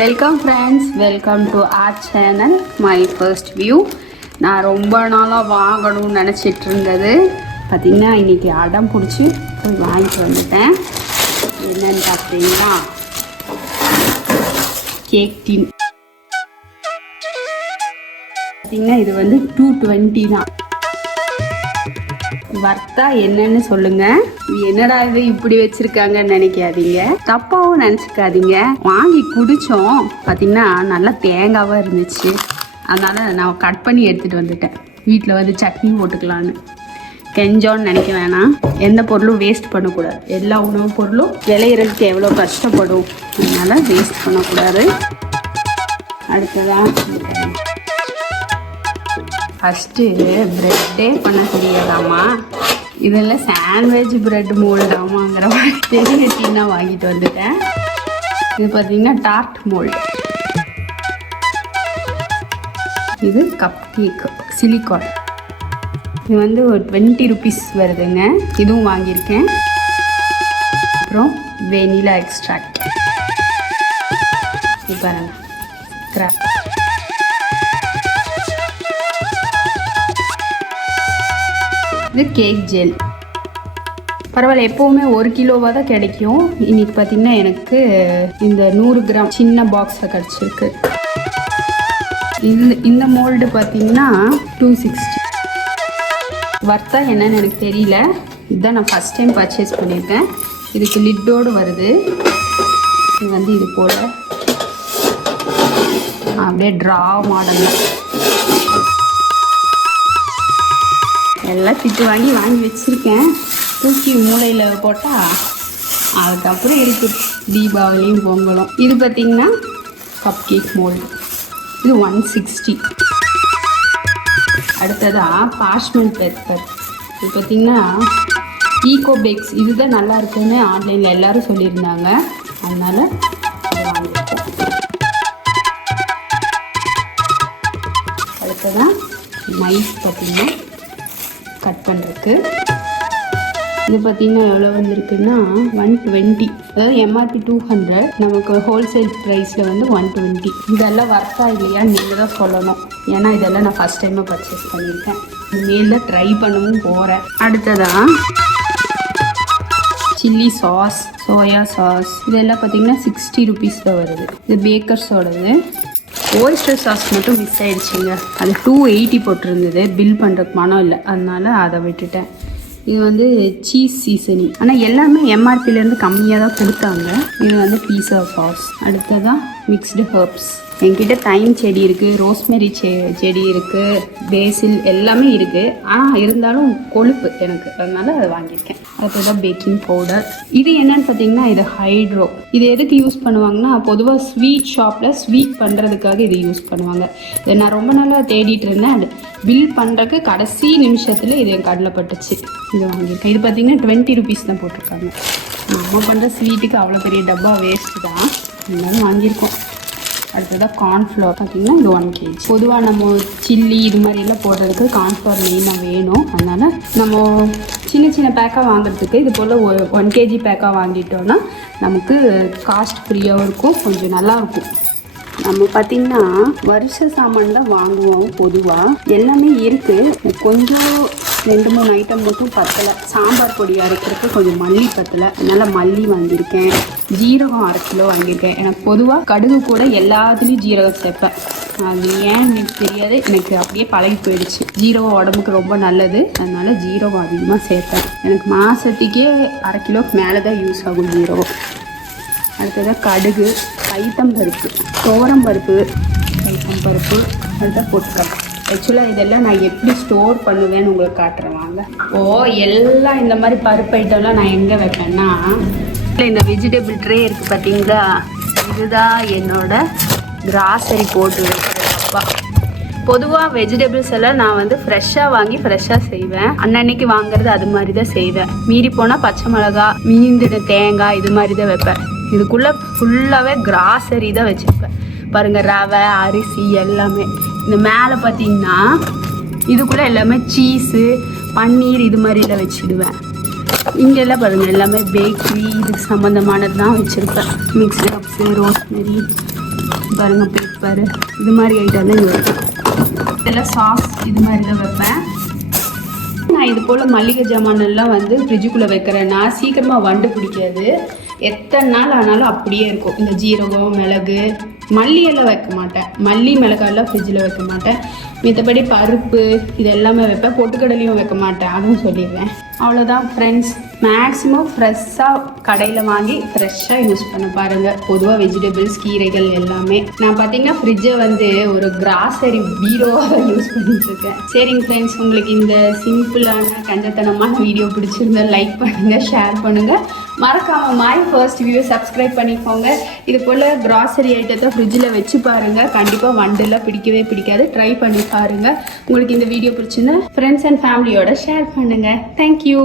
Welcome friends, welcome to R channel my first view. நான் ரொம்ப நாளாக வாங்கணும்னு நினச்சிட்டு இருந்தது பார்த்திங்கன்னா இன்றைக்கி அடம் பிடிச்சி போய் வாங்கிட்டு வந்துட்டேன். என்னன்னு பார்த்தீங்கன்னா கேக் டின். பார்த்திங்கன்னா இது வந்து 220 தான். வர்த்தா என்னன்னு சொல்லுங்க. என்னடா இது இப்படி வச்சிருக்காங்கன்னு நினைக்காதீங்க, தப்பாவும் நினைச்சுக்காதீங்க. வாங்கி குடிச்சோம், பாத்தீங்கன்னா நல்லா தேங்காவா இருந்துச்சு. அதனால நான் கட் பண்ணி எடுத்துட்டு வந்துட்டேன். வீட்டில் வந்து சட்னி போட்டுக்கலான்னு. கெஞ்சோன்னு நினைக்க வேணாம். எந்த பொருளும் வேஸ்ட் பண்ணக்கூடாது. எல்லா உணவுப் பொருளும் விளையிறதுக்கு எவ்வளோ கஷ்டப்படும், அதனால வேஸ்ட் பண்ணக்கூடாது. அடுத்ததான் ஃபஸ்ட்டு ப்ரெட்டே பண்ண தெரியாதாம்மா, இதில் சாண்ட்விச் ப்ரெட் மோல்டாமாங்கிற மாதிரி பெரிய டீனாக வாங்கிட்டு வந்துட்டேன். இது பார்த்திங்கன்னா டார்ட் மோல்டு. இது கப் கேக் சிலிகான். இது வந்து ஒரு 20 ருபீஸ் வருதுங்க. இதுவும் வாங்கியிருக்கேன். அப்புறம் வெனிலா எக்ஸ்ட்ராக்ட். இது பாருங்க, கிராப். இது கேக் ஜெல். பரவாயில்ல, எப்போவுமே 1 கிலோவாக தான் கிடைக்கும். இன்னைக்கு பார்த்தீங்கன்னா எனக்கு இந்த 100 கிராம் சின்ன பாக்ஸில் கிடச்சிருக்கு. இந்த மோல்டு பார்த்தீங்கன்னா 260. வர்த்தா என்னன்னு எனக்கு தெரியல. இதுதான் நான் ஃபஸ்ட் டைம் பர்ச்சேஸ் பண்ணியிருக்கேன். இதுக்கு லிட்டோடு வருது. இது வந்து இது போல் அப்படியே ட்ரா மாடலில் எல்லாம் திட்டு வாங்கி வச்சுருக்கேன். தூக்கி மூளையில் போட்டால் அதுக்கப்புறம் இருக்குது தீபாவளியும் பொங்கலும். இது பார்த்திங்கன்னா கப் கேக் மோல்டு. இது 160. அடுத்ததாக பாஷ்மெண்ட் பெப்பர். இது பார்த்திங்கன்னா ஈகோ பேக்ஸ். இதுதான் நல்லா இருக்குன்னு ஆன்லைனில் எல்லோரும் சொல்லியிருந்தாங்க, அதனால் இதை வாங்கியிருக்கேன். அடுத்ததான் மைஸ் பார்த்திங்கன்னா கட் பண்ணுறதுக்கு. இது பார்த்திங்கன்னா எவ்வளோ வந்திருக்குன்னா 120. அதாவது எம்ஆர்பி 200, நமக்கு ஹோல்சேல் ப்ரைஸில் வந்து 120. இதெல்லாம் வர்த்தா இல்லையா நீங்கள் தான் சொல்லணும். ஏன்னா இதெல்லாம் நான் ஃபஸ்ட் டைமாக பர்ச்சேஸ் பண்ணியிருக்கேன். இனிமேல் ட்ரை பண்ணவும் போகிறேன். அடுத்ததான் சில்லி சாஸ், சோயா சாஸ். இதெல்லாம் பார்த்திங்கன்னா 60 ருபீஸ் தான் வருது. இது பேக்கர்ஸோடது. ஓய்ஸ்டர் சாஸ் மட்டும் மிஸ் ஆகிடுச்சிங்க. அது 280 போட்டிருந்தது. பில் பண்ணுறதுக்கு மனம் இல்லை, அதனால அதை விட்டுட்டேன். இது வந்து சீஸ் சீசனிங். ஆனால் எல்லாமே எம்ஆர்பிலேருந்து கம்மியாக தான் கொடுத்தாங்க. இது வந்து பீஸா சாஸ். அடுத்ததான் மிக்ஸ்டு ஹர்ப்ஸ். என்கிட்ட தைம் செடி இருக்குது, ரோஸ்மெரி செடி இருக்குது, பேசில் எல்லாமே இருக்குது. ஆனால் இருந்தாலும் கொழுப்பு எனக்கு, அதனால அதை வாங்கியிருக்கேன். அடுத்ததான் பேக்கிங் பவுடர். இது என்னன்னு பார்த்தீங்கன்னா இது ஹைட்ரோ. இது எதுக்கு யூஸ் பண்ணுவாங்கன்னா, பொதுவாக ஸ்வீட் ஷாப்பில் ஸ்வீட் பண்ணுறதுக்காக இது யூஸ் பண்ணுவாங்க. இதை நான் ரொம்ப நாளாக தேடிட்டு இருந்தேன். அது பில் பண்ணுறதுக்கு கடைசி நிமிஷத்தில் இது என் கடையில் பட்டுச்சு. இது வாங்கியிருக்கேன். இது பார்த்தீங்கன்னா 20 ருபீஸ் தான் போட்டிருக்காங்க. நம்ம பண்ணுற ஸ்வீட்டுக்கு அவ்வளோ பெரிய டப்பா வேஸ்ட்டு தான், இருந்தாலும் வாங்கியிருக்கோம். அடுத்ததாக கார்ன்ஃப்ளவர் பார்த்திங்கன்னா இது 1 kg. பொதுவாக நம்ம சில்லி இது மாதிரிலாம் போடுறதுக்கு கார்ன்ஃப்ளவர் மெயினாக வேணும். அதனால் நம்ம சின்ன சின்ன பேக்காக வாங்குறதுக்கு இது போல் 1 kg பேக்காக வாங்கிட்டோன்னா நமக்கு காஸ்ட் ஃப்ரீயாகவும் இருக்கும், கொஞ்சம் நல்லாயிருக்கும். நம்ம பார்த்திங்கன்னா வருஷ சாமான் தான் வாங்குவோம். பொதுவாக எல்லாமே இருக்குது, கொஞ்சம் 2-3 ஐட்டம் மட்டும் பத்தலை. சாம்பார் பொடி அரைக்கிறதுக்கு கொஞ்சம் மல்லி பத்தலை, அதனால் மல்லி வாங்கியிருக்கேன். ஜீரகம் 1/2 கிலோ வாங்கியிருக்கேன். எனக்கு பொதுவாக கடுகு கூட எல்லாத்துலேயும் ஜீரகம் சேர்ப்பேன். அது ஏன் எனக்கு தெரியாது, எனக்கு அப்படியே பழகி போயிடுச்சு. ஜீரகம் உடம்புக்கு ரொம்ப நல்லது, அதனால் ஜீரகம் அதிகமாக சேர்ப்பேன். எனக்கு மாதத்துக்கே 1/2 கிலோக்கு மேலே தான் யூஸ் ஆகும் ஜீரகம். அடுத்ததாக கடுகு, பைத்தம்பருப்பு, துவரம்பருப்பு, பைத்தம்பருப்பு, அதுதான் பொட்டுக்கடலை. ஆக்சுவலாக இதெல்லாம் நான் எப்படி ஸ்டோர் பண்ணுவேன்னு உங்களுக்கு காட்டுறேன் வாங்க. எல்லாம் இந்த மாதிரி பருப்பு ஐட்டம்லாம் நான் எங்கே வைப்பேன்னா, இந்த வெஜிடபிள் ட்ரே இருக்குது பார்த்தீங்களா, இதுதான் என்னோட கிராசரி போட்டு வைக்கிற டப்பா. பொதுவாக வெஜிடபிள்ஸ் எல்லாம் நான் வந்து ஃப்ரெஷ்ஷாக வாங்கி ஃப்ரெஷ்ஷாக செய்வேன். அன்னன்னைக்கு வாங்குறது அது மாதிரி தான் செய்வேன். மீறி போனால் பச்சை மிளகா, மீந்தின தேங்காய் இது மாதிரி தான் வைப்பேன். இதுக்குள்ளே ஃபுல்லாகவே கிராசரி தான் வச்சுருப்பேன். பாருங்கள், ரவை, அரிசி எல்லாமே. இந்த மேலே பார்த்தீங்கன்னா இதுக்குள்ளே எல்லாமே சீஸு, பன்னீர் இது மாதிரிலாம் வச்சுடுவேன். இங்கெல்லாம் பாருங்கள் எல்லாமே பேக்கரி இதுக்கு சம்மந்தமானது தான் வச்சுருப்பேன். மிக்ஸ்டு ஹப்ஸு, ரோஸ்மெரி, பாருங்க பேப்பர் இது மாதிரி ஐட்டம் தான் வைப்பேன். இதெல்லாம் சாஸ் இது மாதிரி தான் வைப்பேன். நான் இது போல் மல்லிகை ஜாமானெல்லாம் வந்து ஃப்ரிட்ஜுக்குள்ளே வைக்கிறேன்னா சீக்கிரமாக வண்டு பிடிக்காது. எத்தனை நாள் ஆனாலும் அப்படியே இருக்கும். இந்த ஜீரகம் மிளகு மல்லியெல்லாம் வைக்க மாட்டேன். மல்லி மிளகாயெல்லாம் ஃப்ரிட்ஜில் வைக்க மாட்டேன். மற்றபடி பருப்பு இது எல்லாமே வைப்பேன். பொட்டுக்கடலையும் வைக்க மாட்டேன், அதுவும் சொல்லிடுவேன். அவ்வளோதான் ஃப்ரெண்ட்ஸ். மேக்ஸிமம் ஃப்ரெஷ்ஷாக கடையில் வாங்கி ஃப்ரெஷ்ஷாக யூஸ் பண்ண பாருங்கள். பொதுவாக வெஜிடபிள்ஸ் கீரைகள் எல்லாமே. நான் பார்த்தீங்கன்னா ஃப்ரிட்ஜை வந்து ஒரு கிராசரி பீரோவாக யூஸ் பண்ணிட்டுருக்கேன். சரிங்க ஃப்ரெண்ட்ஸ், உங்களுக்கு இந்த சிம்பிளான கஞ்சத்தனமான வீடியோ பிடிச்சிருந்தா லைக் பண்ணுங்கள், ஷேர் பண்ணுங்கள். மறக்காமல் மை ஃபர்ஸ்ட் வியூவை சப்ஸ்கிரைப் பண்ணிக்கோங்க. இது போல் கிராசரி ஐட்டத்தை ஃப்ரிட்ஜில் வச்சு பாருங்கள். கண்டிப்பாக வண்டெல்லாம் பிடிக்கவே பிடிக்காது. ட்ரை பண்ணி பாருங்கள். உங்களுக்கு இந்த வீடியோ பிடிச்சிருந்தா ஃப்ரெண்ட்ஸ் அண்ட் ஃபேமிலியோட ஷேர் பண்ணுங்கள். தேங்க்யூ.